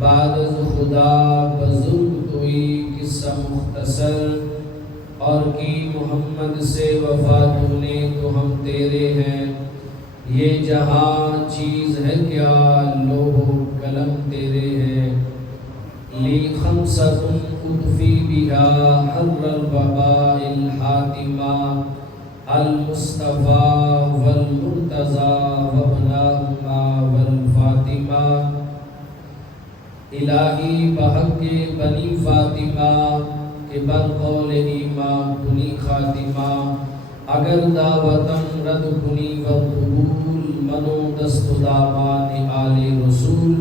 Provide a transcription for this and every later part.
بعد خدا بزرگ کوئی قصہ مختصر اور کی محمد سے وفا نے تو ہم تیرے ہیں، یہ جہاں چیز ہے کیا لوح و قلم تیرے ہیں، لی خمسۃ اطفی بہا حر الوباء الحاتمہ المصطفیٰ والمرتضیٰ وابناہما والفاطمہ، الہی بحق بنی فاطمہ کہ برقول ایمان کنی خاتمہ، اگر دعوتم رد کنی وقبول منو دست دامان آل رسول۔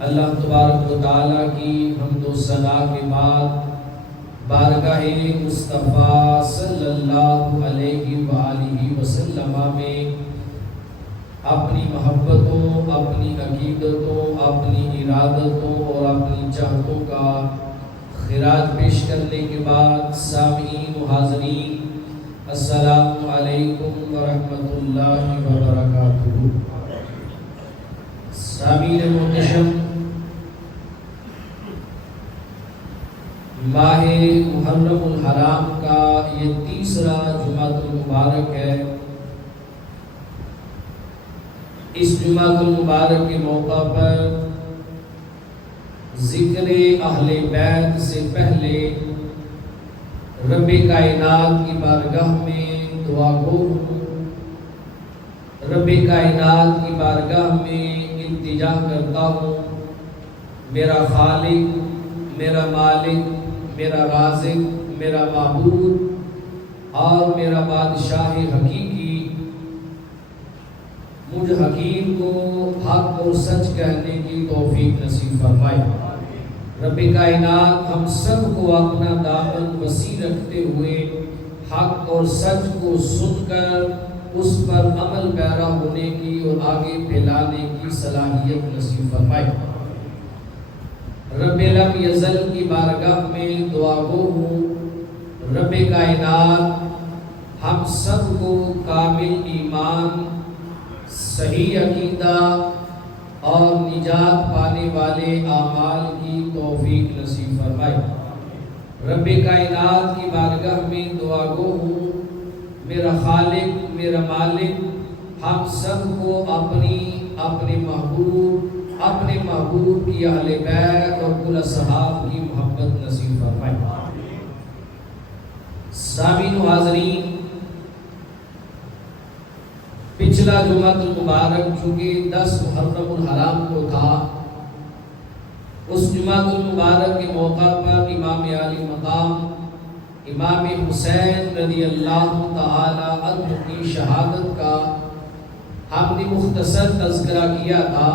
اللہ تبارک و تعالیٰ کی حمد و ثنا کے بعد بارگاہ مصطفیٰ صلی اللہ علیہ وآلہ وسلم میں اپنی محبتوں، اپنی عقیدتوں، اپنی ارادتوں اور اپنی چاہتوں کا خراج پیش کرنے کے بعد سامعین و حاضرین السلام علیکم ورحمۃ اللہ وبرکاتہ۔ سامعین محتشم، ماہ محرم الحرام کا یہ تیسرا جمعۃ المبارک ہے۔ اس جمعۃ المبارک کے موقع پر ذکر اہل بیت سے پہلے رب کائنات کی بارگاہ میں دعا گو ہوں، رب کائنات کی بارگاہ میں التجا کرتا ہوں، میرا خالق، میرا مالک، میرا رازق، میرا معبود اور میرا بادشاہ حقیقی مجھ حکیم کو حق اور سچ کہنے کی توفیق نصیب فرمائے۔ رب کائنات ہم سب کو اپنا دامن وسیع رکھتے ہوئے حق اور سچ کو سن کر اس پر عمل پیرا ہونے کی اور آگے پھیلانے کی صلاحیت نصیب فرمائے۔ رب لم یزل کی بارگاہ میں دعا گو ہوں، رب کائنات ہم سب کو کامل ایمان، صحیح عقیدہ اور نجات پانے والے اعمال کی توفیق نصیب فرمائے۔ رب کائنات کی بارگاہ میں دعا گو ہوں، میرا خالق، میرا مالک ہم سب کو اپنے محبوب کی اہل بیت اور کل اصحاب کی محبت نصیب فرمائے۔ سامعین و حاضرین، پچھلا جمعۃ المبارک چونکہ 10 محرم الحرام کو تھا، اس جمعۃ المبارک کے موقع پر امام عالی مقام امام حسین رضی اللہ تعالی عنہ کی شہادت کا ہم نے مختصر تذکرہ کیا تھا۔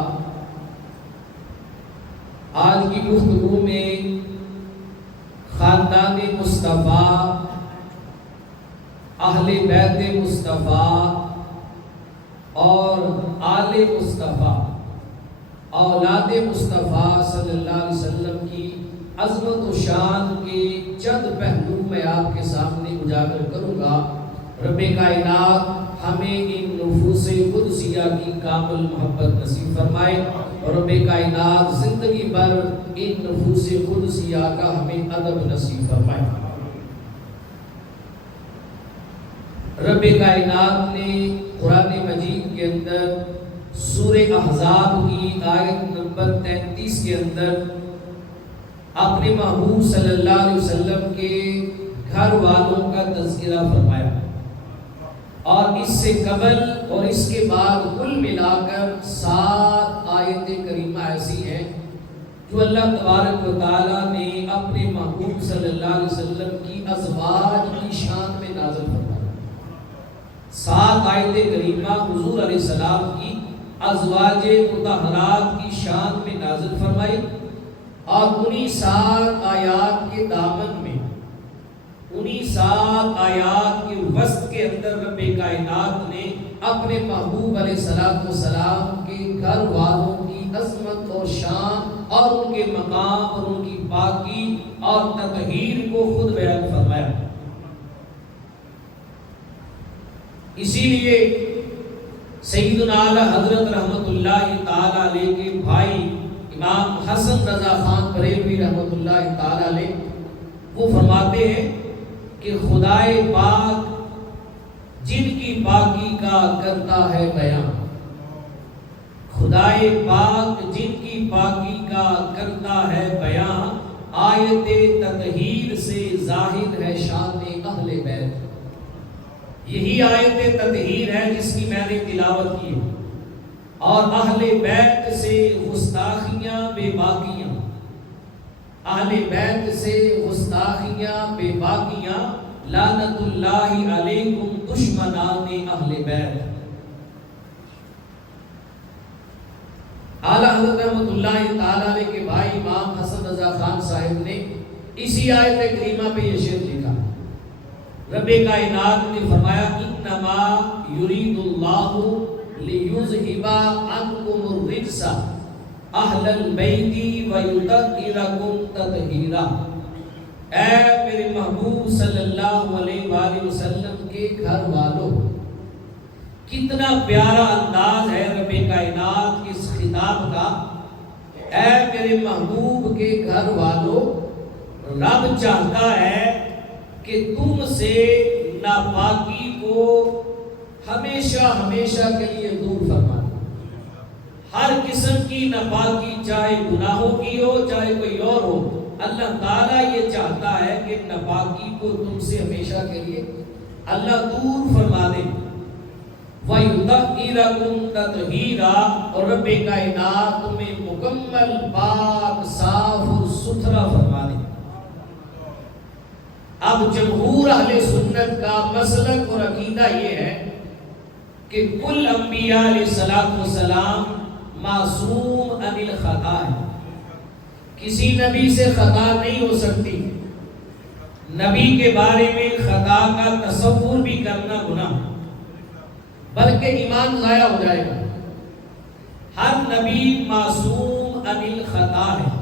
آج کی گفتگو میں خاندان مصطفیٰ، اہل بیت مصطفیٰ اور آل مصطفیٰ، اولاد مصطفیٰ صلی اللہ علیہ وسلم کی عظمت و شان کے چند پہلو میں آپ کے سامنے اجاگر کروں گا۔ رب کائنات ہمیں ان نفوس قدسیہ کی کامل محبت نصیب فرمائے اور رب کائنات زندگی بھر ان نفوس قدسیہ کا ہمیں ادب نصیب فرمائے۔ رب کائنات نے قرآن مجید کے اندر سورہ احزاب کی آیت نمبر 33 کے اندر اپنے محبوب صلی اللہ علیہ وسلم کے گھر والوں کا تذکرہ فرمایا، اور اس سے قبل اور اس کے بعد کل ملا کر 7 آیت کریمہ ایسی ہیں جو اللہ تبارک و تعالیٰ نے اپنے محبوب صلی اللہ علیہ وسلم کی ازواج کی شان میں نازل فرمایا۔ 7 آیت کریمہ حضور علیہ السلام کی ازواج مطہرات کی شان میں نازل فرمائی، اور انہی 7 آیات کے دامن میں، انہی 7 آیات کے وسط کے اندر رب کائنات نے اپنے محبوب علیہ السلام کے گھر والوں کی عظمت اور شان اور ان کے مقام اور ان کی پاکی اور تطہیر کو خود بیان فرمایا۔ اسی لیے سیدنا حضرت رحمت اللہ تعالی علیہ کے بھائی امام حسن رضا خان بریلوی رحمت اللہ تعالی علیہ وہ فرماتے ہیں کہ خدائے پاک جن کی پاکی کا کرتا ہے بیان، خدائے پاک جن کی پاکی کا کرتا ہے بیان، آیت تطہیر سے ظاہر ہے شان اہل بیت۔ یہی آیت تطہیر ہے جس کی میں نے تلاوت کی، اور اہل بیت سے گستاخیاں بے باقیاں، اہل بیت سے گستاخیاں بے باقیاں، لعنت اللہ علیکم دشمنان اہل بیت۔ اعلیٰ حضرت رحمت اللہ تعالی علیہ کے بھائی امام حسن رضا خان صاحب نے اسی آیت کریمہ پہ یہ شعر لکھا۔ رب کائنات نے فرمایا انما یرید اللہ لیذہب عنکم الرجس اہل البیت ویطہرکم تطہیرا۔ اے میرے محبوب صلی اللہ علیہ وآلہ وسلم کے گھر والوں، کتنا پیارا انداز ہے رب کائنات کے اس خطاب کا۔ اے میرے محبوب کے گھر والوں، رب چاہتا ہے کہ تم سے ناپاکی کو ہمیشہ ہمیشہ کے لیے دور فرما دے۔ ہر قسم کی ناپاکی، چاہے گناہوں کی ہو چاہے کوئی اور ہو، اللہ تعالیٰ یہ چاہتا ہے کہ ناپاکی کو تم سے ہمیشہ کے لیے اللہ دور فرما دے۔ وَيُطَهِّرَكُمْ تَطْهِيرًا، اور رب کائنات تمہیں مکمل پاک صاف اور ستھرا فرما دے۔ اب جمہور اہل سنت کا مسلک اور عقیدہ یہ ہے کہ کل انبیاء علیہ السلام معصوم عن الخطا ہے، کسی نبی سے خطا نہیں ہو سکتی۔ نبی کے بارے میں خطا کا تصور بھی کرنا گناہ، بلکہ ایمان ضائع ہو جائے گا۔ ہر نبی معصوم عن الخطا ہے،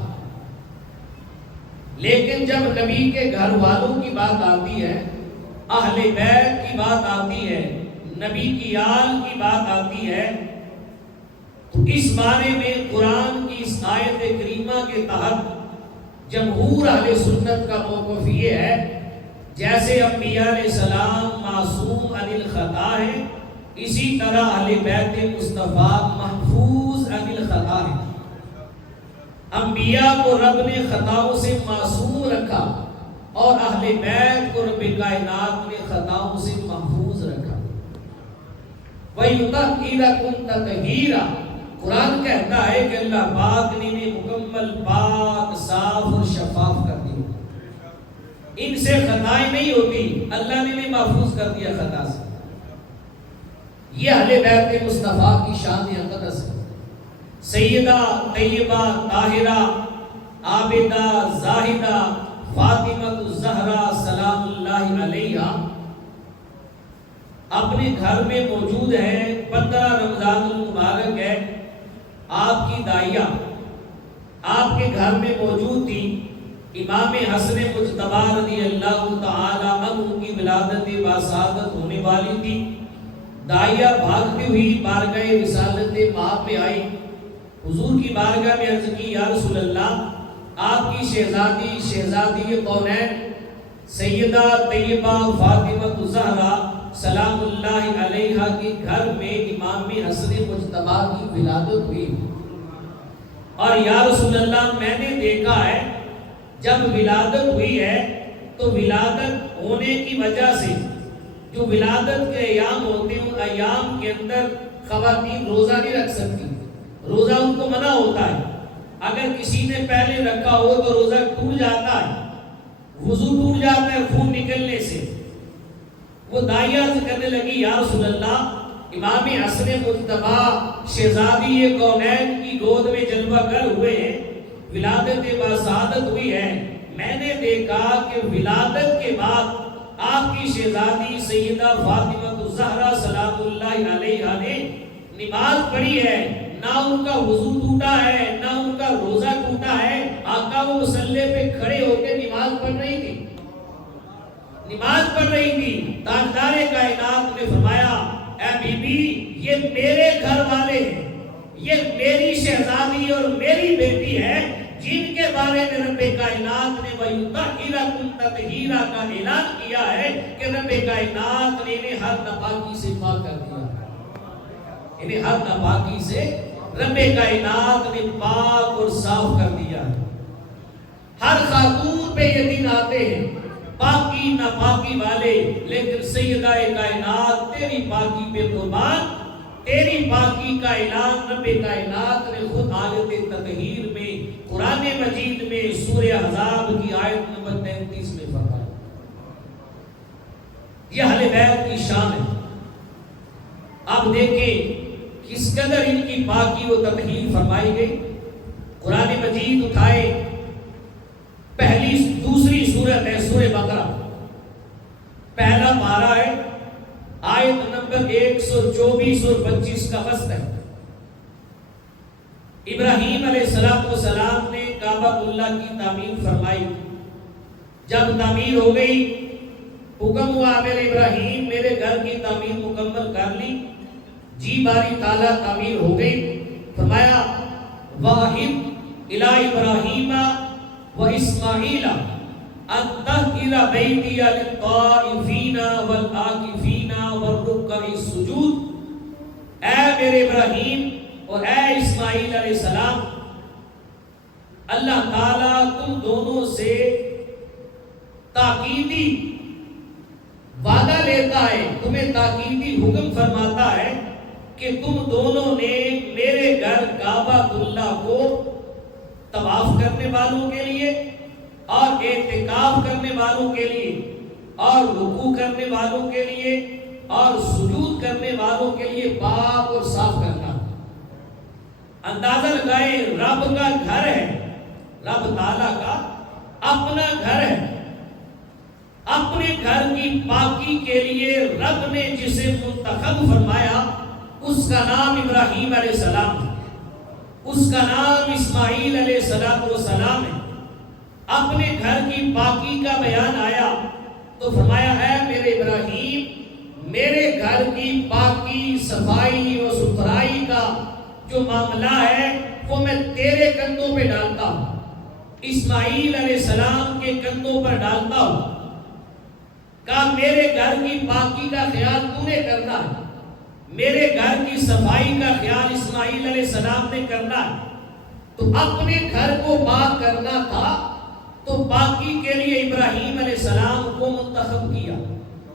لیکن جب نبی کے گھر والوں کی بات آتی ہے، اہل بیت کی بات آتی ہے، نبی کی آل کی بات آتی ہے، تو اس بارے میں قرآن کی اس آیت کریمہ کے تحت جمہور اہل سنت کا موقف یہ ہے جیسے انبیاء علیہ السلام معصوم عن الخطا ہے، اسی طرح اہل بیت مصطفیٰ محفوظ عن الخطا ہے۔ انبیاء کو رب نے خطاؤں سے معصوم رکھا اور اہل بیت کو رب کائنات نے خطاؤں سے محفوظ رکھا۔ وَيُطَهِّرَكُمْ تَطْهِيرًا، قرآن کہتا ہے کہ اللہ پاک نے انہیں مکمل پاک صاف اور شفاف کر دیا، ان سے خطائیں نہیں ہوتی، اللہ نے انہیں محفوظ کر دیا خطا سے۔ یہ اہل بیت مصطفیٰ کی شان اقدس ہے۔ سیدہ طیبہ طاہرہ عابدہ زاہدہ فاطمہ الزہرا سلام اللہ علیہا اپنے گھر میں موجود ہے، 15 رمضان المبارک ہے، آپ کی دائیہ آپ کے گھر میں موجود تھی۔ امام حسن مجتبی رضی اللہ تعالی عنہ کی ولادت باسعادت ہونے والی تھی۔ دائیہ بھاگتی ہوئی بارگاہ رسالت مآب میں آئی، حضور کی بارگاہ میں عرض کی، یا رسول اللہ، آپ کی شہزادی کونین سیدہ طیبہ فاطمہ الزہرا سلام اللہ علیہا کے گھر میں امام حسن مجتبی کی ولادت ہوئی، اور یا رسول اللہ میں نے دیکھا ہے جب ولادت ہوئی ہے تو ولادت ہونے کی وجہ سے جو ولادت کے ایام ہوتے ہیں ان ایام کے اندر خواتین روزہ نہیں رکھ سکتی، روزہ ان کو منع ہوتا ہے۔ اگر کسی نے پہلے رکھا ہو تو روزہ ٹوٹ جاتا ہے، وضو ٹوٹ جاتا ہے خون نکلنے سے۔ وہ دائیہ سے کہنے لگی، یا رسول اللہ، امام حسن مجتبی شہزادی کونین کی گود میں جلوہ گر ہوئے ہیں، ولادت باسعادت ہوئی ہے، میں نے دیکھا کہ ولادت کے بعد آپ کی شہزادی سیدہ فاطمہ الزہرا سلام اللہ علیہا نے نماز پڑھی ہے، نہ ان کا وضو ٹوٹا ہے نہ ان کا روزہ ٹوٹا ہے، آقا وہ مصلی پہ کھڑے ہو کے نماز پڑھ رہی تھی، نماز پڑھ رہی تھی۔ تاجدار کائنات نے فرمایا، اے بی بی، یہ یہ میرے گھر والے ہیں، یہ میری شہزادی اور میری بیٹی ہے، جن کے بارے میں رب کائنات نے وَيُطَهِّرَكُمْ تَطْهِيرًا کا اعلان کیا ہے کہ رب کائنات نے انہیں ہر ناپاکی سے پاک کر دیا، انہیں ہر ناپاکی سے رب کائنات نے پاک اور صاف کر دیا ہے۔ ہر خاتون پہ یہ دن آتے ہیں پاکی ناپاکی والے، لیکن سیدہ کائنات تیری پاکی پہ قربان، تیری پاکی کا اعلان رب کائنات نے خود آیت تطہیر میں قرآن مجید میں سورہ احزاب کی آیت نمبر 33 میں فرمایا۔ یہ اہل بیت کی شان ہے۔ اب دیکھیں کس قدر ان کی پاکی و تطہیر فرمائی گئی۔ قرآن مجید اٹھائے، دوسری سورت ہے سورہ بقرہ، پہلا پارہ ہے، آیت نمبر 124 اور 25 کا فصل ہے۔ ابراہیم علیہ السلام نے کعبہ اللہ کی تعمیر فرمائی۔ جب تعمیر ہو گئی، حکم ہوا میرے ابراہیم میرے گھر کی تعمیر مکمل کر لی۔ جی باری تعالیٰ تعمیر ہو گئی۔ فرمایا واحد الی ابراہیم و اسماعیل ان طہر بیتی للطائفین والعاکفین والرکع السجود۔ اے میرے ابراہیم اور اے اسماعیل علیہ السلام، اللہ تعالیٰ تم دونوں سے تاکیدی وعدہ لیتا ہے، تمہیں تاکیدی حکم فرماتا ہے کہ تم دونوں نے میرے گھر کعبہ اللہ کو طواف کرنے والوں کے لیے اور اعتکاف کرنے والوں کے لیے اور رکوع کرنے والوں کے لیے اور سجود کرنے والوں کے لیے پاک اور صاف کرنا۔ اندازہ لگائیں، رب کا گھر ہے، رب تعالیٰ کا اپنا گھر ہے، اپنے گھر کی پاکی کے لیے رب نے جسے منتخب فرمایا اس کا نام ابراہیم علیہ السلام ہے، اس کا نام اسماعیل علیہ السلام ہے۔ اپنے گھر کی پاکی کا بیان آیا تو فرمایا ہے میرے ابراہیم، میرے گھر کی پاکی صفائی و ستھرائی کا جو معاملہ ہے وہ میں تیرے کندھوں پہ ڈالتا ہوں، اسماعیل علیہ السلام کے کندھوں پر ڈالتا ہوں۔ کہا میرے گھر کی پاکی کا خیال تو نے کرنا ہے، میرے گھر کی صفائی کا خیال اسماعیل علیہ السلام نے کرنا ہے۔ تو اپنے گھر کو پاک کرنا تھا تو پاکی کے لیے ابراہیم علیہ السلام کو منتخب کیا،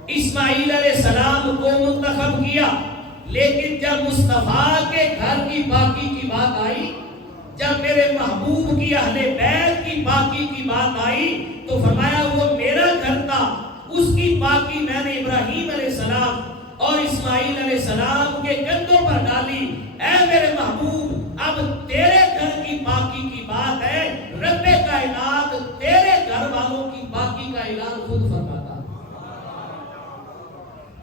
اسماعیل علیہ السلام کو منتخب کیا۔ لیکن جب مصطفیٰ کے گھر کی پاکی کی بات آئی، جب میرے محبوب کی اہل بیت کی پاکی کی بات آئی تو فرمایا وہ میرا گھر تھا، اس کی پاکی میں نے ابراہیم علیہ السلام اور اسماعیل علیہ السلام کے کندھوں پر ڈالی۔ اے میرے محبوب، اب تیرے گھر کی پاکی کی بات ہے، رب کائنات تیرے گھر والوں کی پاکی کا اعلان خود فرماتا۔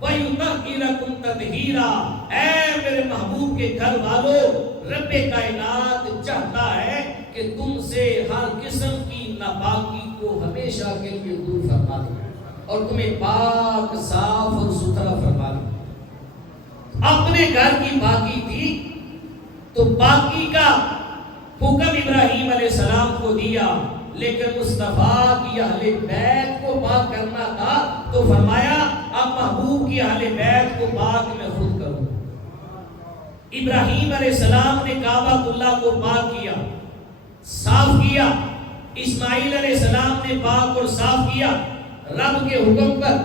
وَيُطَهِّرَكُمْ تَطْهِيرًا، اے میرے محبوب کے گھر والوں، رب کائنات چاہتا ہے کہ تم سے ہر قسم کی ناپاکی کو ہمیشہ کے لیے دور فرما دے اور تمہیں پاک صاف اور ستھرا فرما دے۔ اپنے گھر کی پاکی تھی تو پاکی کا حکم ابراہیم علیہ السلام کو دیا، لیکن مصطفیٰ کی اہل بیت کو پاک کرنا تھا تو فرمایا اب محبوب کی اہل بیت کو پاک میں خود کروں۔ ابراہیم علیہ السلام نے کعبہ اللہ کو پاک کیا، صاف کیا، اسماعیل علیہ السلام نے پاک اور صاف کیا۔ رب کے حکم پر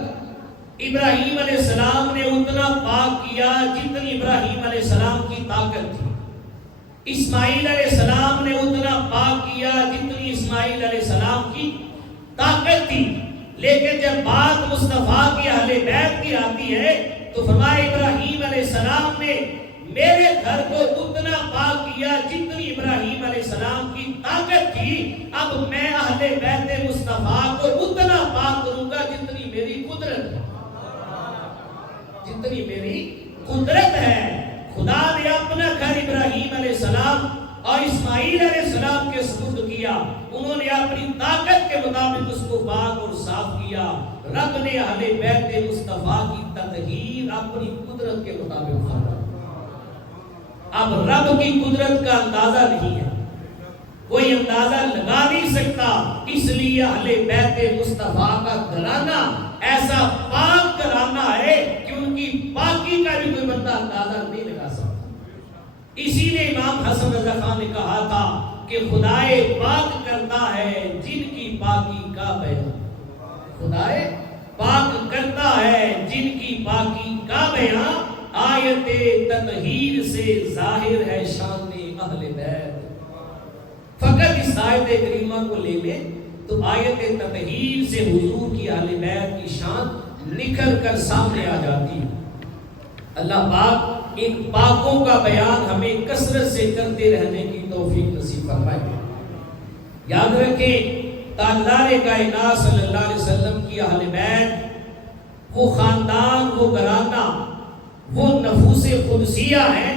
ابراہیم علیہ السلام نے اتنا پاک کیا جتنی ابراہیم علیہ السلام کی طاقت تھی، اسماعیل علیہ السلام نے اتنا پاک کیا جتنی اسماعیل علیہ السلام کی طاقت تھی۔ لیکن جب بات مصطفیٰ کی اہل بیت کی آتی ہے تو فرمایا ابراہیم علیہ السلام نے میرے گھر کو اتنا پاک کیا جتنی ابراہیم علیہ السلام کی طاقت تھی، اب میں اہل بیت مصطفیٰ کو اتنا پاک کروں گا جتنی میری قدرت ہے، جتنی میری قدرت ہے۔ خدا نے اپنا گھر ابراہیم علیہ السلام اور اسماعیل علیہ السلام کے سپرد کیا، انہوں نے اپنی طاقت کے مطابق اس کو پاک اور صاف کیا۔ رب نے اہل بیت مصطفیٰ کی تطہیر اپنی قدرت کے مطابق فرمائی۔ اب رب کی قدرت کا اندازہ نہیں ہے، کوئی اندازہ لگا نہیں سکتا، اس لیے اہل بیت مصطفیٰ کا گھرانہ ایسا پاک گھرانہ ہے کہ ان کی پاکی کا بھی کوئی بندہ اندازہ نہیں لگا سکتا۔ اسی لیے امام حسن رضا خان نے کہا تھا کہ خدائے پاک کرتا ہے جن کی پاکی کا بیان، خدائے پاک کرتا ہے جن کی پاکی کا بیان، آیت تطہیر سے ظاہر ہے شان اہل بیت۔ فقط اس آیت کریمہ کو لے لیں تو آیت تطہیر سے حضور کی اہل بیت کی شان نکھر کر سامنے آ جاتی ہے۔ اللہ پاک ان پاکوں کا بیان ہمیں کثرت سے کرتے رہنے کی توفیق نصیب فرمائے۔ یاد رکھیں تاجدار کائنات صلی اللہ علیہ وسلم کی اہل بیت وہ خاندان، وہ گھرانہ، وہ نفوس قدسیہ ہیں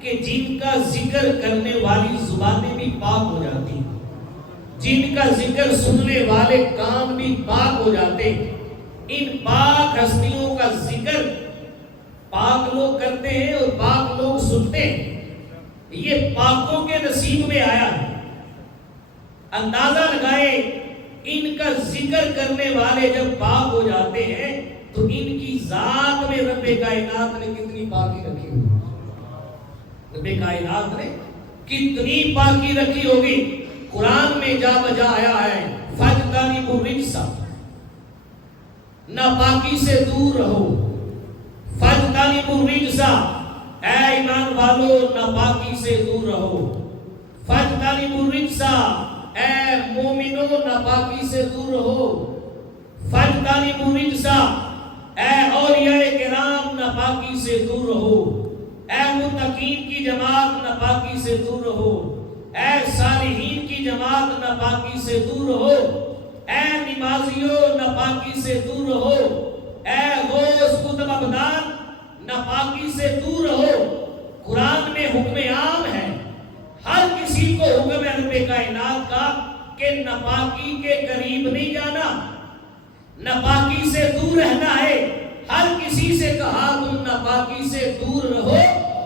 کہ جن کا ذکر کرنے والی زبانیں بھی پاک ہو جاتی ہیں، جن کا ذکر سننے والے کان بھی پاک ہو جاتے ہیں۔ ان پاک ہستیوں کا ذکر پاک لوگ کرتے ہیں اور پاک لوگ سنتے ہیں، یہ پاکوں کے نصیب میں آیا ہے۔ اندازہ لگائیں ان کا ذکر کرنے والے جب پاک ہو جاتے ہیں تو ان کی ذات میں رب کائنات نے کتنی پاکی رکھی ہوگی، رب کائنات نے کتنی پاکی رکھی ہوگی۔ قرآن میں جا بجا آیا ہے فَاجْتَنِبُوا الرِّجْسَ، ناپاکی سے دور رہو، فَاجْتَنِبُوا الرِّجْسَ، اے ایمان والو ناپاکی سے دور رہو، فَاجْتَنِبُوا الرِّجْسَ، اے مومنو ناپاکی سے دور رہو، فَاجْتَنِبُوا الرِّجْسَ، اے اولیاء کرام ناپاکی سے دور رہو، اے متقین کی جماعت ناپاکی سے دور رہو، اے صالحین کی جماعت ناپاکی سے دور رہو، اے نمازیوں ناپاکی سے دور رہو، اے غوث قطب ابدان ناپاکی سے دور رہو۔ قرآن میں حکم عام ہے، ہر کسی کو حکم ہے رب کائنات کا کہ ناپاکی کے قریب نہیں جانا، ناپاکی سے دور رہنا ہے۔ ہر کسی سے کہا تم ناپاکی سے دور رہو،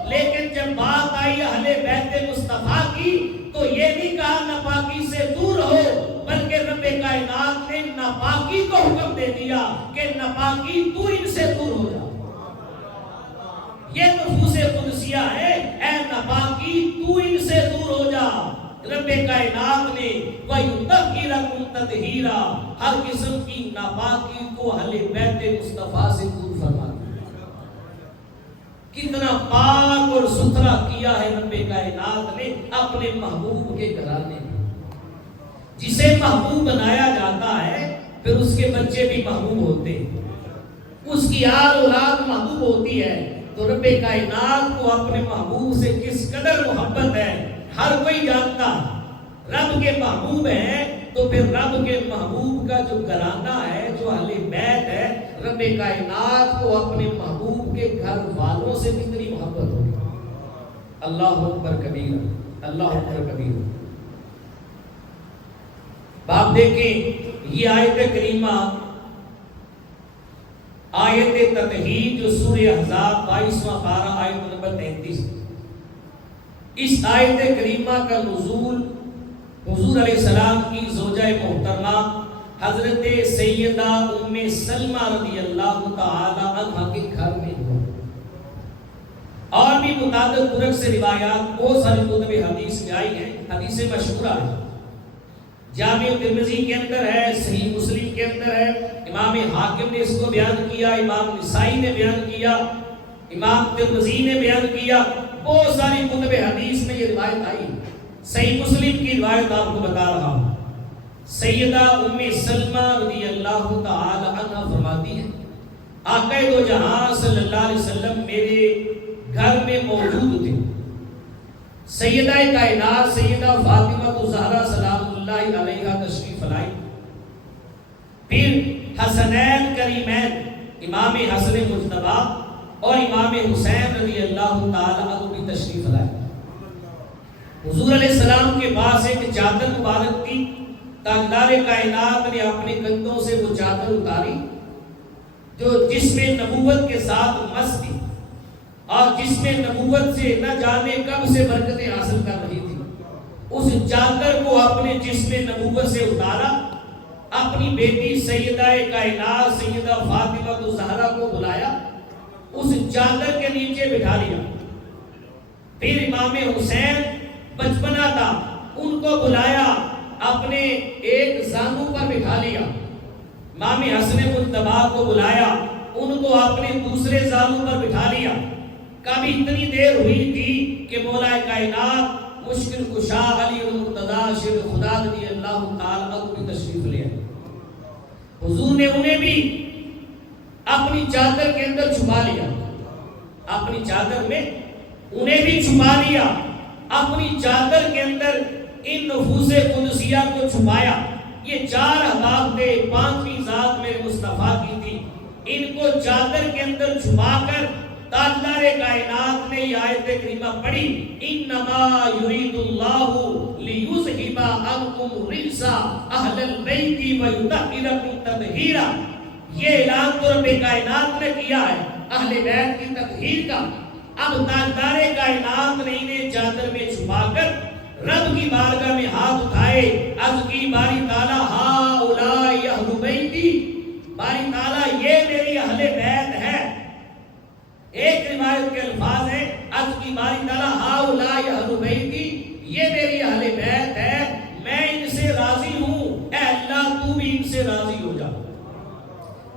لیکن جب بات آئی اہل بیت مصطفیٰ کی تو یہ نہیں کہا ناپاکی سے دور رہو، بلکہ رب کائنات نے ناپاکی کو حکم دے دیا کہ ناپاکی تو ان سے دور ہو جا۔ یہ نفوس قدسیہ ہے، اے ناپاکی تو ان سے دور ہو جا۔ رب کائنات نے وَيُطَهِّرَكُمْ تَطْهِيرًا، ہر قسم کی ناپاکی کو اہل بیت مصطفیٰ سے دور فرما دیا۔ کتنا پاک اور ستھرا کیا ہے رب کائنات نے اپنے محبوب کے گھرانے میں۔ جسے محبوب بنایا جاتا ہے پھر اس کے بچے بھی محبوب ہوتے ہیں، اس کی آل اولاد محبوب ہوتی ہے۔ تو رب کائنات کو اپنے محبوب سے کس قدر محبت ہے ہر کوئی جانتا ہے۔ رب کے محبوب ہیں تو پھر رب کے محبوب کا جو گھرانہ ہے، جو اہل بیت ہے، رب کائنات کو اپنے محبوب کے گھر والوں سے کتنی محبت ہوگی۔ اللہ اکبر کبیرہ، اللہ اکبر کبیرہ۔ آپ دیکھیں یہ آیت کریمہ، آیت تطہیر جو سورہ احزاب 22واں پارہ آیت نمبر 33، اس آیت کریمہ کا نزول حضور علیہ السلام کی زوجہ محترمہ حضرت سیدہ ام سلمہ رضی اللہ تعالی عنہ کے گھر میں ہوا، اور بھی متعدد طرق سے روایات بہت ساری کتب حدیث میں آئی ہیں، حدیث مشہورہ ہے، جامع ترمذی کے اندر ہے، صحیح مسلم کے اندر ہے، امام حاکم نے اس کو بیان کیا، امام نسائی نے بیان کیا، امام ترمذی نے بیان کیا، بہت ساری کتب حدیث میں یہ روایت آئی۔ صحیح مسلم کی روایت آپ کو بتا رہا ہوں۔ سیدہ ام سلمہ رضی اللہ تعالی عنہ فرماتی ہیں آقا دو جہاں صلی اللہ علیہ وسلم میرے گھر میں موجود تھے۔ سیدہ کائنات سیدہ فاطمہ الزہرا سلام اللہ علیہا تشریف لائی، پھر حسنین کریمین امام حسن مجتبی اور امام حسین رضی اللہ تعالی عنہ بھی تشریف لائے۔ حضور علیہ السلام کے پاس ایک چادر مبارک تھی، تاجدار کائنات نے اپنے کندھوں سے وہ چادر اتاری جو جس میں نبوت کے ساتھ مس تھی، اور جس میں نبوت سے نہ جانے کب سے برکتیں حاصل کر رہی تھی، اس چادر کو اپنے جسم نبوت سے اتارا، اپنی بیٹی سیدہ کائنات سیدہ فاطمہ الزہرا کو بلایا، اس چادر کے نیچے بٹھا لیا۔ پھر امام حسین بچپنا تھا، ان کو بلایا، اپنے ایک زانو پر بٹھا لیا۔ امام حسن مجتبی کو بلایا، ان کو اپنے دوسرے زانو پر بٹھا لیا۔ کبھی اتنی دیر ہوئی تھی کہ مولا کائنات مشکل کشا علی المرتضی شیر خدا رضی اللہ تعالیٰ عنہ بھی تشریف لے آئے۔ حضور نے انہیں بھی اپنی چادر کے اندر چھپا لیا، اپنی چادر میں انہیں بھی چھپا لیا، اپنی چادر کے اندر ان نفوس قدسیہ کو چھپایا۔ یہ 4 احباب تھے، 5ویں ذات میرے مصطفیٰ کی تھی، ان کو چادر کے اندر چھپا کر تاجدار کائنات نے یہ آیت کریمہ پڑھی، انما یرید اللہ لیذھب عنکم الرجس اہل البیت ویطہرکم تطہیرا۔ یہ اعلان تو رب کائنات نے کیا ہے اہل بیت کی تطہیر کا۔ اب تاجدار کائنات نے انہیں چادر میں چھپا کر رب کی بارگاہ میں ہاتھ اٹھائے، عرض کی باری تعالیٰ ہؤلاء اہل بیتی، باری تعالیٰ یہ میری اہل بیت ہے۔ ایک روایت کے الفاظ ہیں، عرض کی باری تعالیٰ ہؤلاء اہل بیتی، یہ میری اہل بیت ہے، میں ان سے راضی ہوں، اے اللہ تو بھی ان سے راضی ہو جا،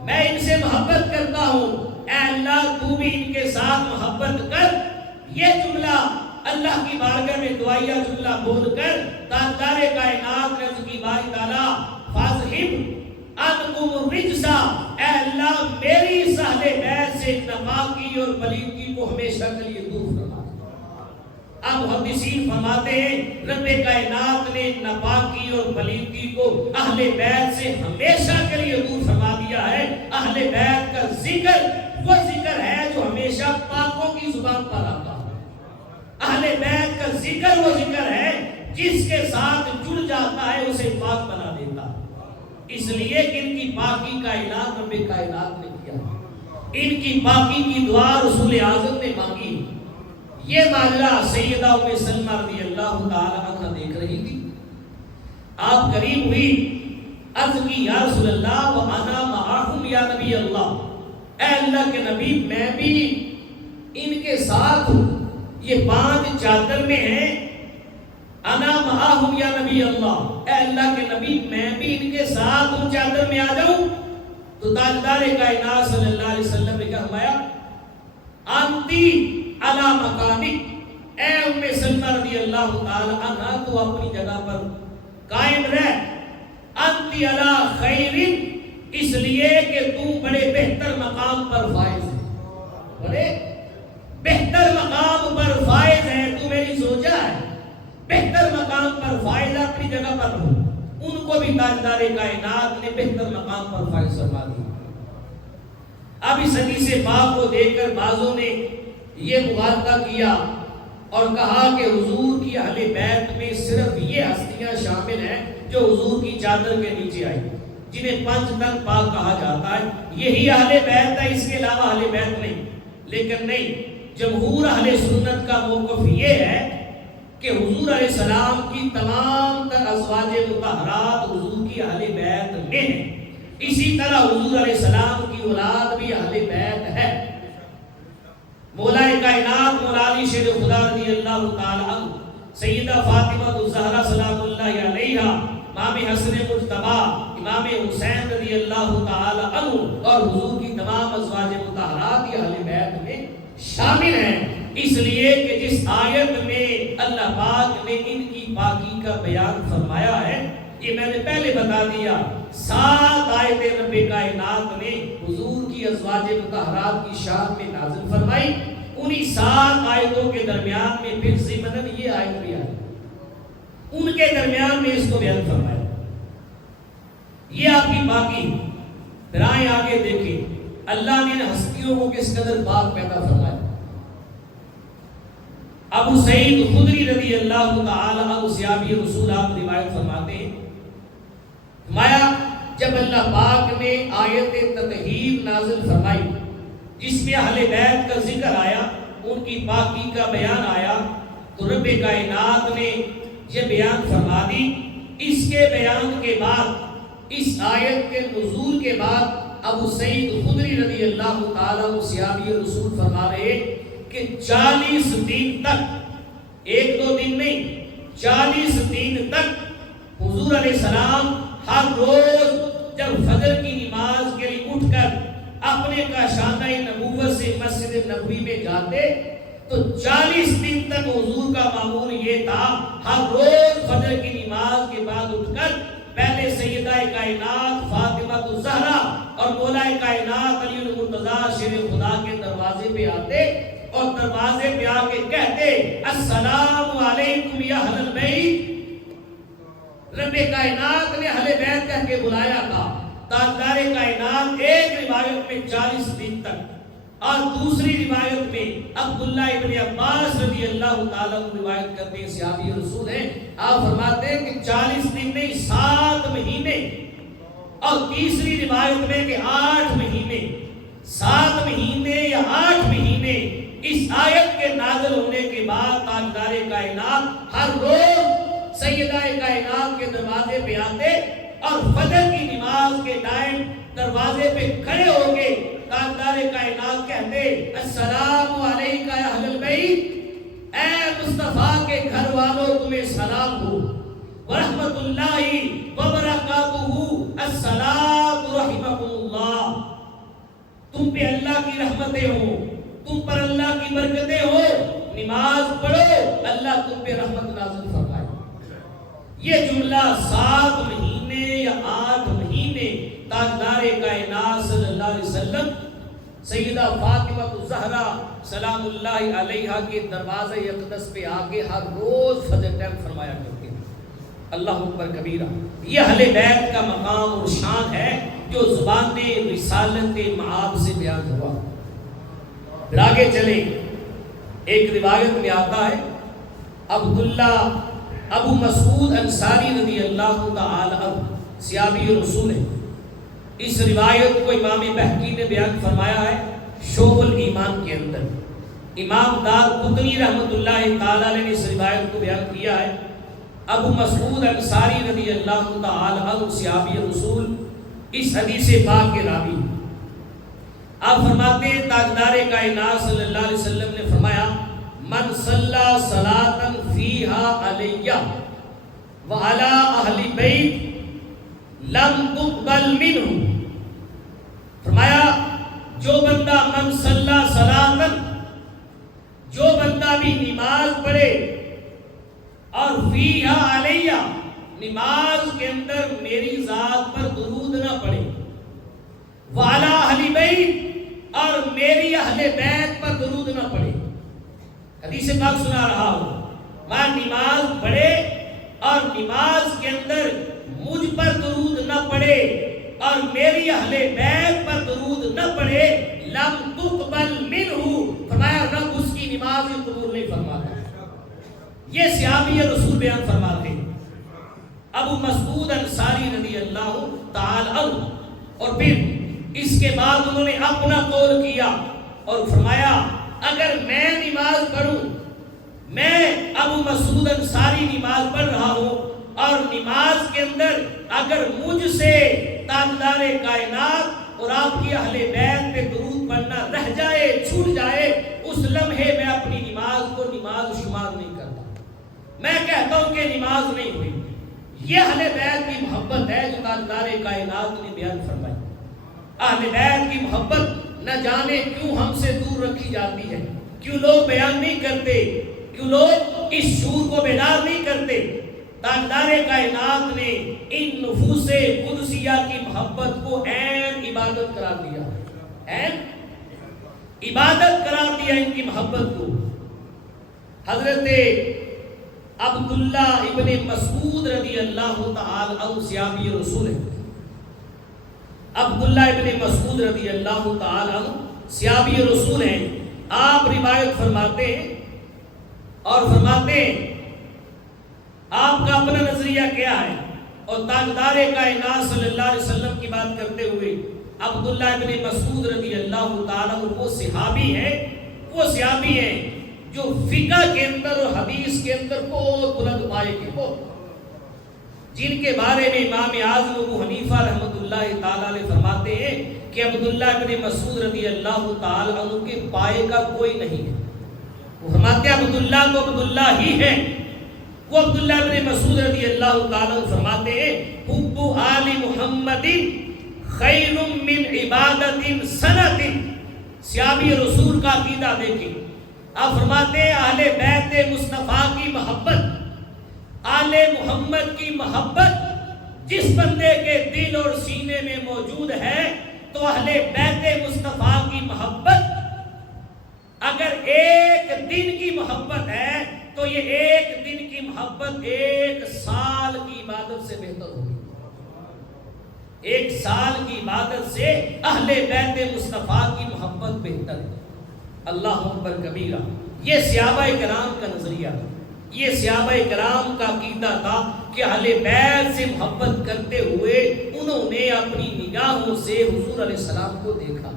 میں ان سے محبت کرتا ہوں، اے اللہ تو بھی ان کے ساتھ محبت کر۔ یہ جملہ اللہ کی بارگاہ میں دعائیہ جملہ بول کر تاجدار کائنات نے عرض کی باری تعالیٰ فاذھب عنکم الرجس، اے اللہ میری اس اہل بیت سے ناپاکی اور پلیدگی کو ہمیشہ کے لیے دور فرما۔ اب محدثین فرماتے ہیں رب کائنات نے ناپاکی اور پلیدگی کو اہل بیت سے ہمیشہ کے لیے دور فرما دیا ہے۔ اہل بیت کا ذکر وہ ذکر ہے جو ہمیشہ پاکوں کی زبان پر آتا ہے۔ اہل بیت کا ذکر وہ ذکر ہے جس کے ساتھ جڑ جاتا ہے اسے پاک بنا دیتا ہے۔ اس لیے کہ ان کی پاکی کا اعلان رب کائنات نے کیا، ان کی پاکی کی دعا رسول اعظم نے مانگی۔ یہ ماجرا سیدہ ام سلمہ رضی اللہ تعالی عنہ دیکھ رہی تھی۔ آپ قریب ہوئی، عرض کی یا رسول اللہ وانا معہم یا نبی اللہ، اے اللہ کے نبی میں بھی ان کے ساتھ ہوں، یہ 5 چادر میں ہیں، انا معہم یا نبی اللہ، اے اللہ کے نبی میں بھی ان کے ساتھ ہوں، چادر میں آ جاؤں؟ تو تاجدار کائنات صلی اللہ علیہ وسلم نے فرمایا انتی علی مکانک، اے ام سلمہ رضی اللہ تعالی عنہ تو اپنی جگہ پر قائم رہ، انتی علی خیر، اس لیے کہ تو بڑے بہتر مقام پر فائز ہے، بڑے بہتر مقام پر فائز ہے، تو میری زوجہ ہے، بہتر مقام پر فائز ہے، اپنی جگہ پر ہو۔ ان کو بھی تاجدار کائنات نے بہتر مقام پر فائز فرما دیا۔ اب اس حدیث پاک کو دیکھ کر بعضوں نے یہ مبالغہ کیا اور کہا کہ حضور کی اہل بیت میں صرف یہ ہستیاں شامل ہیں جو حضور کی چادر کے نیچے آئی، جنہیں 5 تن پاک کہا جاتا ہے، یہی اہل بیت ہے، اس کے علاوہ اہل بیت نہیں۔ لیکن نہیں، جمہور اہل سنت کا موقف یہ ہے کہ حضور علیہ السلام کی تمام تر ازواج مطہرات حضور کی اہل بیت میں ہیں، اسی طرح حضور علیہ السلام کی اولاد بھی اہل بیت ہے۔ مولا کائنات مولا علی شیر خدا رضی اللہ تعالی عنہ، سیدہ فاطمہ الزہرا سلام اللہ علیہا، امام حسن مجتبی، امام حسین رضی اللہ تعالی عنہ اور حضور کی تمام ازواج مطہرات یہ اہل بیت میں شامل ہیں، اس لیے کہ جس آیت میں اللہ پاک نے ان کی پاکی کا بیان فرمایا ہے، یہ میں نے پہلے بتا دیا، 7 آیتیں رب کائنات نے حضور کی ازواج مطہرات کی شان میں نازل فرمائی، انہی 7 آیتوں کے درمیان میں پھر ضمناً یہ آیت بھی آئی، ان کے درمیان میں اس کو بیان فرمایا۔ یہ آپ کی پاکی، پھر آئیں آگے دیکھیں اللہ نے ہستیوں کو کس قدر پاک پیدا فرمایا۔ ابو سعید خدری رضی اللہ تعالی عنہ صحابی رسول آپ روایت فرماتے ہیں، فرمایا جب اللہ پاک نے آیت تطہیر نازل فرمائی جس میں اہل بیت کا ذکر آیا، ان کی پاکی کا بیان آیا تو رب کائنات نے یہ بیان فرما دی۔ اس کے بیان کے بعد، اس آیت کے نزول کے بعد ابو سعید خدری رضی اللہ تعالیٰ عنہ صحابی رسول فرما رہے کہ 40 دن تک، ایک دو دن نہیں، 40 دن تک حضور علیہ السلام ہر روز جب فجر کی نماز کے لیے اٹھ کر اپنے کاشانہ نبوت سے مسجد نبوی میں جاتے تو 40 دن تک حضور کا معمول یہ تھا، ہر روز فجر کی نماز کے بعد اٹھ کر پہلے سیدہ کائنات فاطمہ الزہرا اور مولا کائنات علی المرتضیٰ شیر خدا کے دروازے پہ آتے اور دروازے پہ آ کے کہتے السلام علیکم یا اہل البیت۔ رب کائنات نے اہل بیت کہہ کے بلایا تھا۔ تاجدار کائنات ایک روایت میں 40 دن تک اور دوسری روایت میں عبداللہ ابن عباس رضی اللہ تعالیٰ عنہ روایت کرتے ہیں، صحابی رسول ہیں، آپ فرماتے ہیں کہ 40 دن نہیں 7 مہینے، اور تیسری روایت میں کہ 8 مہینے، 7 مہینے یا 8 مہینے اس آیت کے نازل ہونے کے بعد تاجدار کائنات ہر روز سیدہ کائنات کے دروازے پہ آتے اور فجر کی نماز کے ٹائم دروازے پہ کھڑے ہو کے تاجدار کائنات کہتے السلام علیکہ یا اہل البیت، اے مصطفیٰ کے گھر والوں تمہیں سلام ہو، ورحمت اللہ وبرکاتہ السلام رحمکم اللہ، تم پہ اللہ کی رحمتیں ہوں، تم پر اللہ کی برکتیں ہوں، نماز پڑھو اللہ تم پہ رحمت نازل فرمائے۔ یہ جملہ 7 مہینے یا 8 مہینے تاجدار کائنات صلی اللہ علیہ وسلم سیدہ فاطمہ الزہرا سلام اللہ علیہا کے دروازے اقدس پہ آگے ہر روز فجر ٹائم فرمایا کرتے ہیں۔ اللہ اکبر کبیرہ۔ یہ اہل بیت کا مقام اور شان ہے جو زبان رسالت معاب سے بیان ہوا۔ پھر آگے چلیں، ایک روایت میں آتا ہے عبداللہ ابو مسعود انصاری رضی اللہ تعالی عنہ صحابی رسول ہے، اس روایت کو امام بہقی نے بیان فرمایا ہے شعب الایمان کے اندر۔ امام دارقطنی رحمۃ اللہ تعالی علیہ نے اس روایت کو بیان کیا ہے۔ ابو مسعود انصاری رضی اللہ تعالی عنہ صحابی رسول اس حدیث پاک کے راوی، آپ فرماتے ہیں تاجدار کائنات صلی اللہ علیہ وسلم نے فرمایا من صلی صلاۃ فیہا علیہ وعلی اہل بیت لم تقبل منہ، فرمایا جو بندہ من صلی صلاۃ، جو بندہ بھی نماز پڑھے اور فیہا علیہ، نماز کے اندر میری ذات پر درود نہ پڑھے، وعلی اہل بیت، اور میری اہل بیت پر درود نہ پڑھے۔ حدیث پاک سنا رہا ہوں، میں نماز پڑھے اور نماز کے اندر مجھ پر درود نہ پڑھے اور میری اہل بیت پر درود نہ پڑھے، لم تقبل منہ، فرمایا رب اس کی نماز ہی قبول نہیں فرماتا۔ یہ صحابی رسول بیان فرماتے ہیں ابو مسعود انصاری رضی اللہ تعالی عنہ، اور پھر اس کے بعد انہوں نے اپنا قول کیا اور فرمایا اگر میں نماز پڑھوں، میں ابو مسعود انصاری نماز پڑھ رہا ہوں اور نماز کے اندر اگر مجھ سے تاجدار کائنات اور آپ کی اہل بیت پہ درود پڑھنا رہ جائے، چھوٹ جائے، اس لمحے میں اپنی نماز کو نماز شمار نہیں کرتا، میں کہتا ہوں کہ نماز نہیں ہوئی۔ یہ اہل بیت کی محبت ہے جو تاجدار کائنات نے بیان فرمائی۔ اہل بیت کی محبت نہ جانے کیوں ہم سے دور رکھی جاتی ہے، کیوں لوگ بیان نہیں کرتے، کیوں لوگ اس شعور کو بیدار نہیں کرتے۔ تاجدار کائنات نے ان نفوس قدسیہ کی محبت کو عین عبادت قرار دیا، عین عبادت قرار دیا ان کی محبت کو۔ حضرت عبداللہ ابن مسعود رضی اللہ تعالی عنہ صحابی رسول ہے، عبداللہ ابن مسعود رضی اللہ تعالی عنہ صحابی رسول ہیں، آپ روایت فرماتے ہیں اور فرماتے ہیں آپ کا اپنا نظریہ کیا ہے، اور تاجدار کائنات صلی اللہ علیہ وسلم کی بات کرتے ہوئے عبداللہ ابن مسعود رضی اللہ تعالی عنہ وہ صحابی ہیں، وہ صحابی ہیں جو فقہ کے اندر اور حدیث کے اندر بہت بلند پائے کے، جن کے بارے میں امام اعظم ابو حنیفہ رحمۃ اللہ تعالی علیہ فرماتے ہیں کہ عبداللہ ابن مسعود رضی اللہ تعالی عنہ کے پائے کا کوئی نہیں ہے۔ وہ فرماتے ہیں عبداللہ تو عبداللہ ہی ہے۔ وہ عبداللہ ابن مسعود رضی اللہ تعالی عنہ فرماتے ہیں حب آل محمد خیر من عبادت سنت۔ صحابی رسول کا عقیدہ دیکھیں، آپ فرماتے ہیں اہل بیت مصطفیٰ کی محبت، آل محمد کی محبت جس بندے کے دل اور سینے میں موجود ہے تو اہل بیت مصطفیٰ کی محبت اگر ایک دن کی محبت ہے تو یہ ایک دن کی محبت ایک سال کی عبادت سے بہتر ہوگی۔ ایک سال کی عبادت سے اہل بیت مصطفیٰ کی محبت بہتر ہے۔ اللہ اکبر کبیرہ۔ یہ صحابہ کرام کا نظریہ، یہ صحابہ کرام کا عقیدہ تھا کہ اہل بیت سے محبت کرتے ہوئے انہوں نے اپنی نگاہوں سے حضور علیہ السلام کو دیکھا،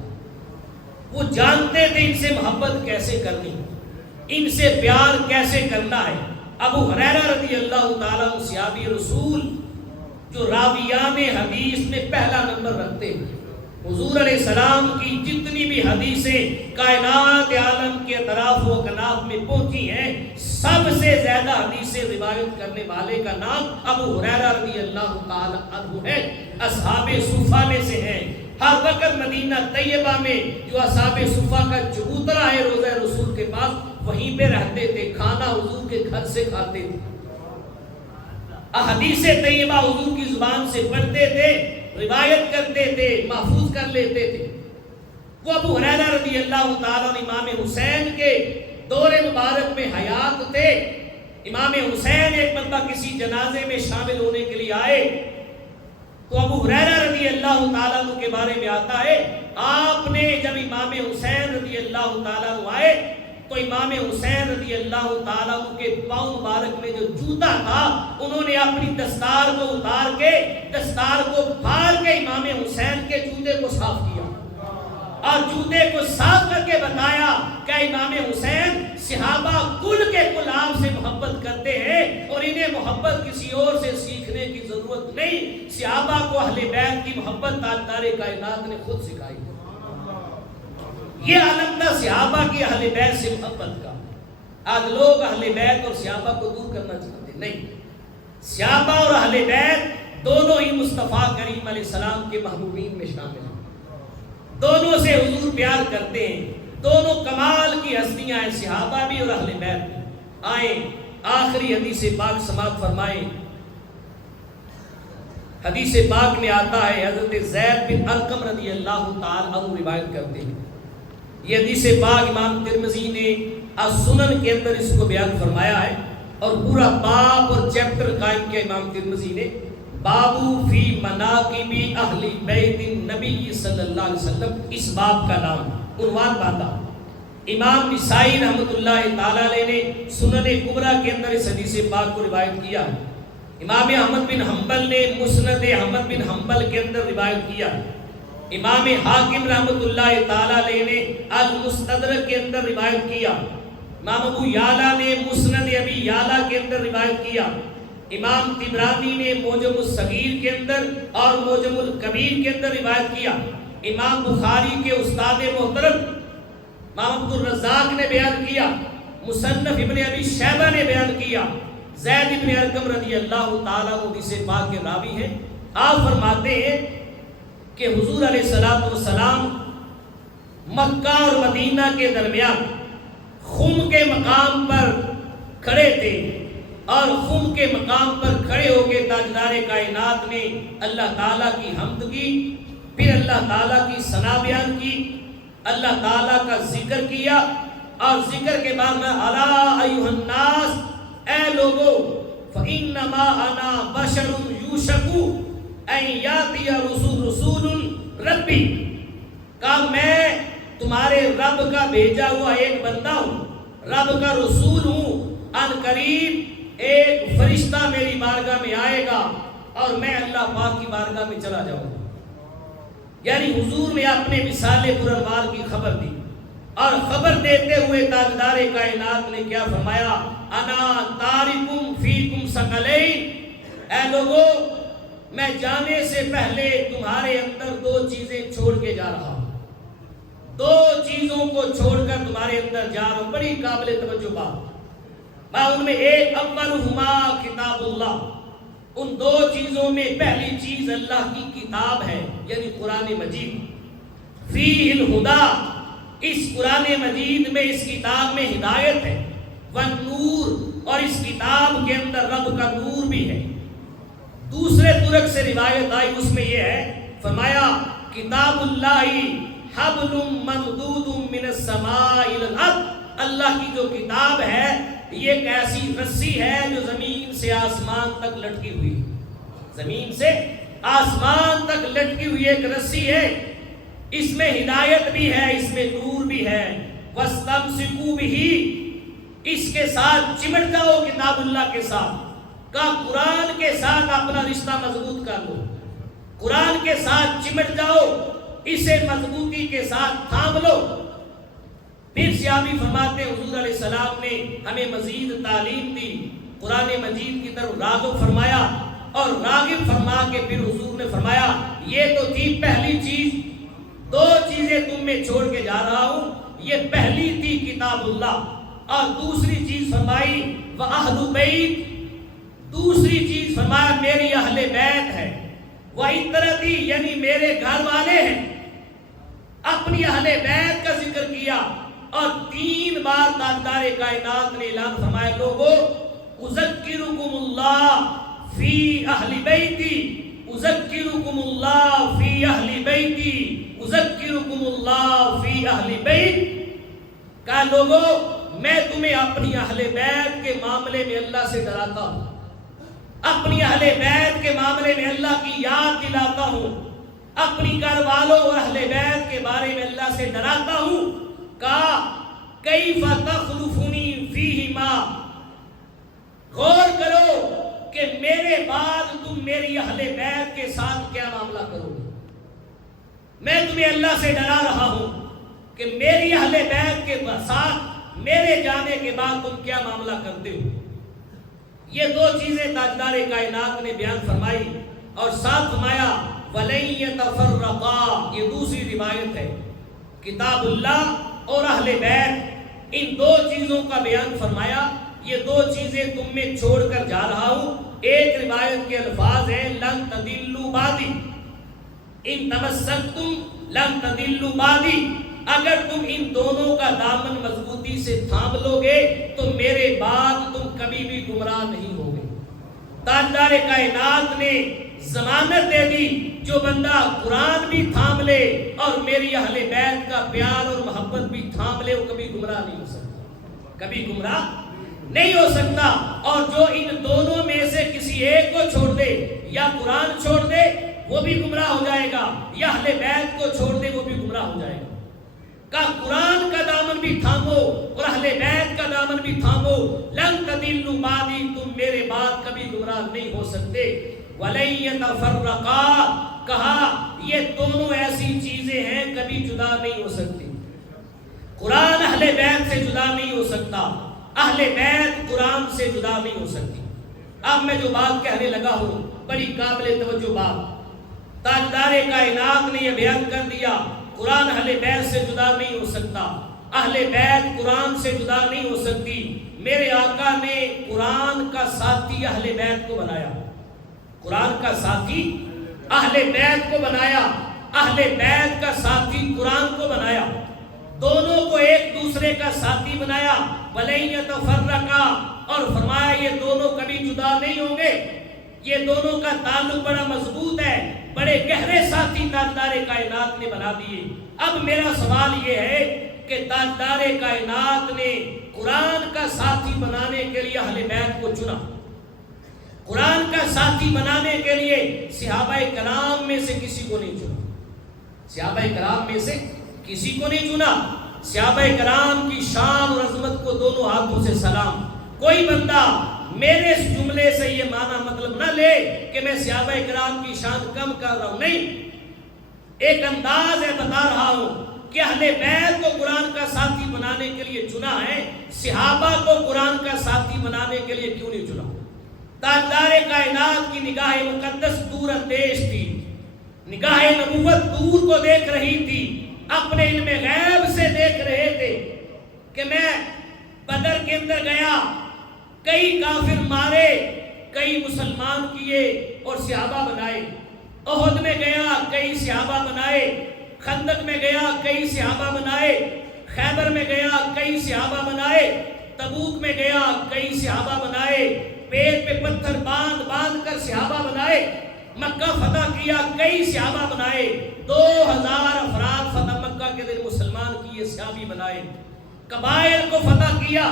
وہ جانتے تھے ان سے محبت کیسے کرنی، ان سے پیار کیسے کرنا ہے۔ ابو ہریرہ رضی اللہ تعالیٰ عنہ صحابی رسول جو راویان حدیث میں پہلا نمبر رکھتے ہیں، حضور علیہ السلام کی جتنی بھی حدیثیں کائنات عالم کے اطراف و اکناف میں پہنچی ہیں، سب سے زیادہ حدیثیں روایت کرنے والے کا نام ابو ہریرہ رضی اللہ تعالی عنہ ہے، اصحاب صفہ میں سے ہیں۔ ہر وقت مدینہ طیبہ میں جو اصحاب صفہ کا چبوترا ہے روضہ رسول کے پاس، وہیں پہ رہتے تھے، کھانا حضور کے گھر سے کھاتے تھے، احادیث طیبہ حضور کی زبان سے پڑھتے تھے، روایت کرتے تھے، محفوظ کر لیتے تھے۔ وہ ابو ہریرہ رضی اللہ تعالیٰ عنہ امام حسین کے دور مبارک میں حیات تھے۔ امام حسین ایک مرتبہ کسی جنازے میں شامل ہونے کے لیے آئے تو ابو ہریرہ رضی اللہ تعالیٰ عنہ کے بارے میں آتا ہے، آپ نے جب امام حسین رضی اللہ تعالیٰ عنہ آئے تو امام حسین رضی اللہ تعالیٰ عنہ کے پاؤں مبارک میں جو جوتا تھا انہوں نے اپنی دستار کو اتار کے، دستار کو پھاڑ کے امام حسین کے جوتے کو صاف کیا اور جوتے کو صاف کر کے بتایا کہ امام حسین صحابہ کل کے کل آپ سے محبت کرتے ہیں اور انہیں محبت کسی اور سے سیکھنے کی ضرورت نہیں، صحابہ کو اہل بیت کی محبت تاجدار کائنات نے خود سکھائی۔ یہ عالم تھا صحابہ کی اہل بیت سے محبت کا۔ آج لوگ اہل بیت اور صحابہ کو دور کرنا چاہتے، نہیں، صحابہ اور اہل بیت دونوں ہی مصطفیٰ کریم علیہ السلام کے محبوبین میں شامل ہیں، دونوں سے حضور پیار کرتے ہیں، دونوں کمال کی ہستیاں ہیں، صحابہ بھی اور اہل بیت بھی۔ آئیں آخری حدیث پاک سماعت فرمائیں۔ حدیث پاک میں آتا ہے، حضرت زید بن ارقم رضی اللہ تعالی عنہ روایت کرتے ہیں، یہ حدیث پاک امام ترمذی نے السنن کے اندر اس کو بیان فرمایا ہے اور پورا باب اور چیپٹر قائم کیا امام ترمذی نے، بابو فی مناقب اہل بیت النبی صلی اللہ علیہ وسلم، اس باب کا نام عنوان باندھا۔ امام نسائی رحمۃ اللہ تعالی علیہ نے سنن کبریٰ کے اندر اس حدیث پاک کو روایت کیا، امام احمد بن حنبل نے مسند احمد بن حنبل کے اندر روایت کیا، امام حاکم رحمۃ اللہ تعالی علیہ نے المستدرک کے اندر روایت کیا، امام ابو یعلا نے مسند ابی یعلا کے اندر روایت کیا، امام طبرانی نے موجم الصغیر کے اندر اور موجم الکبیر کے اندر روایت کیا، امام بخاری کے استاد محترم امام عبد الرزاق نے بیان کیا، مصنف ابن ابی شیبہ نے بیان کیا، زید بن ارقم رضی اللہ تعالیٰ عنہ حدیث پاک کے راوی ہیں۔ آپ فرماتے ہیں کہ حضور علیہ السلام مکہ اور مدینہ کے درمیان خم کے مقام پر کھڑے تھے اور خم کے مقام پر کھڑے ہو کے تاجدار کائنات نے اللہ تعالیٰ کی حمد کی، پھر اللہ تعالیٰ کی ثنا بیان کی، اللہ تعالیٰ کا ذکر کیا اور ذکر کے بعد میں الا ایھا الناس، اے لوگو، فانما انا بشر یوشک ان یاتی رسول ربی، کہا میں تمہارے رب کا بھیجا ہوا ایک بندہ ہوں، رب کا رسول ہوں، ان قریب ایک فرشتہ میری بارگاہ میں آئے گا اور میں اللہ پاک کی بارگاہ میں چلا جاؤں گا۔ یعنی حضور نے اپنے وصال پرانوار کی خبر دی، اور خبر دیتے ہوئے تاجدار کائنات نے کیا فرمایا؟ انا تارکم فیکم ثقلین، اے لوگو میں جانے سے پہلے تمہارے اندر دو چیزیں چھوڑ کے جا رہا ہوں، دو چیزوں کو چھوڑ کر تمہارے اندر جا رہا ہوں۔ بڑی قابل توجہ بات، میں ان میں ایک اولہما کتاب اللہ، ان دو چیزوں میں پہلی چیز اللہ کی کتاب ہے، یعنی قرآن مجید۔ فیہ الہدی، اس قرآن مجید میں، اس کتاب میں ہدایت ہے، والنور، اور اس کتاب کے اندر رب کا نور بھی ہے۔ دوسرے طرق سے روایت آئی، اس میں یہ ہے، فرمایا کتاب اللہ حبل ممدود من السماء الى الارض، اللہ کی جو کتاب ہے یہ ایک ایسی رسی ہے جو زمین سے آسمان تک لٹکی ہوئی، زمین سے آسمان تک لٹکی ہوئی ایک رسی ہے، اس میں ہدایت بھی ہے، اس میں نور بھی ہے۔ وَاسْتَمْسِكُوا بِهِ، اس کے ساتھ چمٹ جاؤ کتاب اللہ کے ساتھ، کا قرآن کے ساتھ اپنا رشتہ مضبوط کر لو، قرآن کے ساتھ چمٹ جاؤ، اسے مضبوطی کے ساتھ تھام لو۔ پھر سیابی فرماتے ہیں حضور علیہ السلام نے ہمیں مزید تعلیم دی، قرآن مجید کی طرف راغب فرمایا، اور راغب فرما کے پھر حضور نے فرمایا یہ تو تھی پہلی چیز، دو چیزیں تم میں چھوڑ کے جا رہا ہوں، یہ پہلی تھی کتاب اللہ، اور دوسری چیز فرمائی وَأَهْلُ بَيْتِ، دوسری چیز فرمایا میری اہل بیت ہے، وَعِتْرَتِي، یعنی میرے گھر والے ہیں، اپنی اہل بیت کا ذکر کیا، اور تین بار تاجدار کائنات نے اعلان فرمایا لوگو اذکرکم اللہ فی اہل بیتی، اذکرکم اللہ فی اہل بیتی، اذکرکم اللہ فی اہل بیت، کہا لوگو میں تمہیں اپنی اہل بیت کے معاملے میں اللہ سے ڈراتا ہوں، اپنی اہل بیت کے معاملے میں اللہ کی یاد دلاتا ہوں، اپنی گھر والوں اور اہل بیت کے بارے میں اللہ سے ڈراتا ہوں۔ کہا کیف تخلفنی فیہما، غور کرو کہ میرے بعد تم میری اہل بیت کے ساتھ کیا معاملہ کرو گے، میں تمہیں اللہ سے ڈرا رہا ہوں کہ میری اہل بیت کے ساتھ میرے جانے کے بعد تم کیا معاملہ کرتے ہو۔ یہ دو چیزیں تاجدار کائنات نے بیان فرمائی، اور ساتھ فرمایا وَلَن يَتَفَرَّقَا، یہ دوسری روایت ہے، کتاب اللہ اور اہل بیت، ان دو چیزوں کا بیان فرمایا، یہ دو چیزیں تم میں چھوڑ کر جا رہا ہوں۔ ایک روایت کے الفاظ ہیں لن تضلوا بعدی، ان تمسکتم لن تضلوا بعدی، اگر تم ان دونوں کا دامن مضبوطی سے تھام لو گے تو میرے بعد تم کبھی بھی گمراہ نہیں ہوگے۔ تاجدار کائنات نے ضمانت دے دی جو بندہ قرآن بھی تھام لے اور میری اہل بیت کا پیار اور محبت بھی تھام لے وہ کبھی گمراہ نہیں ہو سکتا، کبھی گمراہ نہیں ہو سکتا۔ اور جو ان دونوں میں سے کسی ایک کو چھوڑ دے، یا قرآن چھوڑ دے وہ بھی گمراہ ہو جائے گا، یا اہل بیت کو چھوڑ دے وہ بھی گمراہ ہو جائے گا۔ کہ قرآن کا دامن بھی تھامو اور اہل بیت کا دامن بھی تھامو، لن تضلوا بعدی، تم میرے بعد کبھی گمراہ نہیں ہو سکتے۔ وَلَن يَتَفَرَّقَا، کہا یہ دونوں ایسی چیزیں ہیں کبھی جدا نہیں ہو سکتی، قرآن اہل بیت سے جدا نہیں ہو سکتا، اہل بیت قرآن سے جدا نہیں ہو سکتی۔ اب میں جو بات کہنے لگا ہوں بڑی قابل توجہ بات، تاجدار کائنات نے یہ بیان کر دیا قرآن اہل بیت سے جدا نہیں ہو سکتا، اہل بیت قرآن سے جدا نہیں ہو سکتی۔ میرے آقا نے قرآن کا ساتھی اہل بیت کو بنایا، قرآن کا ساتھی اہل بیت کو بنایا، اہل بیت کا ساتھی قرآن کو بنایا، دونوں کو ایک دوسرے کا ساتھی بنایا۔ وَلَن يَتَفَرَّقَا، اور فرمایا یہ دونوں کبھی جدا نہیں ہوں گے، یہ دونوں کا تعلق بڑا مضبوط ہے، بڑے گہرے ساتھی تاجدار کائنات نے بنا دیے۔ اب میرا سوال یہ ہے کہ تاجدار کائنات نے قرآن کا ساتھی بنانے کے لیے اہل بیت کو چنا، قرآن کا ساتھی بنانے کے لیے صحابہ کرام میں سے کسی کو نہیں چنا، صحابہ کرام میں سے کسی کو نہیں چنا۔ صحابہ کرام کی شان اور عظمت کو دونوں ہاتھوں سے سلام۔ کوئی بندہ میرے اس جملے سے یہ معنی مطلب نہ لے کہ میں صحابہ کرام کی شان کم کر رہا ہوں، نہیں، ایک انداز ہے بتا رہا ہوں کہ اہل بیت کو قرآن کا ساتھی بنانے کے لیے چنا ہے، صحابہ کو قرآن کا ساتھی بنانے کے لیے کیوں نہیں چنا؟ تاجدار کائنات کی نگاہ مقدس دور اندیش تھی، نگاہ نبوت دور کو دیکھ رہی تھی، اپنے علم غیب سے دیکھ رہے تھے کہ میں بدر کے اندر گیا، کئی کافر مارے، کئی مسلمان کیے اور صحابہ بنائے، احد میں گیا کئی صحابہ بنائے، خندق میں گیا کئی صحابہ بنائے، خیبر میں گیا کئی صحابہ بنائے، تبوک میں گیا کئی صحابہ بنائے، پیٹ پہ پتھر باندھ باندھ کر صحابہ بنائے، مکہ فتح کیا کئی صحابہ بنائے، 2000 افراد فتح مکہ کے دن مسلمان کیے صحابی بنائے، قبائل کو فتح کیا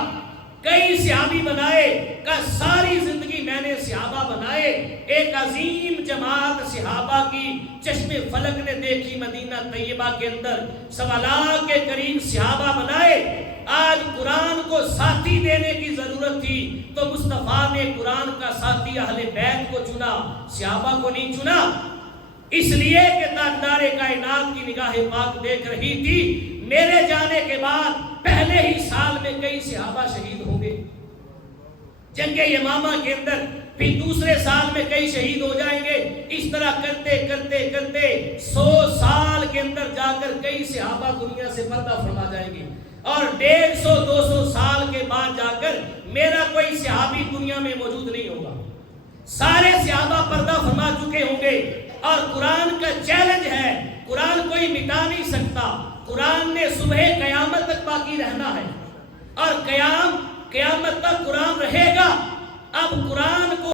کئی صحابی بنائے، کہ ساری زندگی میں نے صحابہ بنائے، ایک عظیم جماعت صحابہ کی چشم فلک نے دیکھی مدینہ طیبہ کے اندر، 1.25 لاکھ کے قریب صحابہ بنائے۔ آج قرآن کو ساتھی دینے کی ضرورت تھی تو مصطفیٰ نے قرآن کا ساتھی اہل بیت کو چنا، صحابہ کو نہیں چنا، اس لیے کہ تاجدار کائنات کی نگاہ پاک دیکھ رہی تھی میرے جانے کے بعد پہلے ہی سال میں کئی صحابہ شہید ہوں گے جنگ یمامہ کے اندر، پھر دوسرے سال میں کئی شہید ہو جائیں گے، اس طرح کرتے کرتے کرتے 100 سال کے اندر جا کر کئی صحابہ دنیا سے پردہ فرما جائیں گے، اور 150-200 سال کے بعد جا کر میرا کوئی صحابی دنیا میں موجود نہیں ہوگا، سارے صحابہ پردہ فرما چکے ہوں گے، اور قرآن کا چیلنج ہے، قرآن کوئی مٹا نہیں سکتا، قرآن نے صبح قیامت تک باقی رہنا ہے، اور قیامت تک قرآن رہے گا۔ اب قرآن کو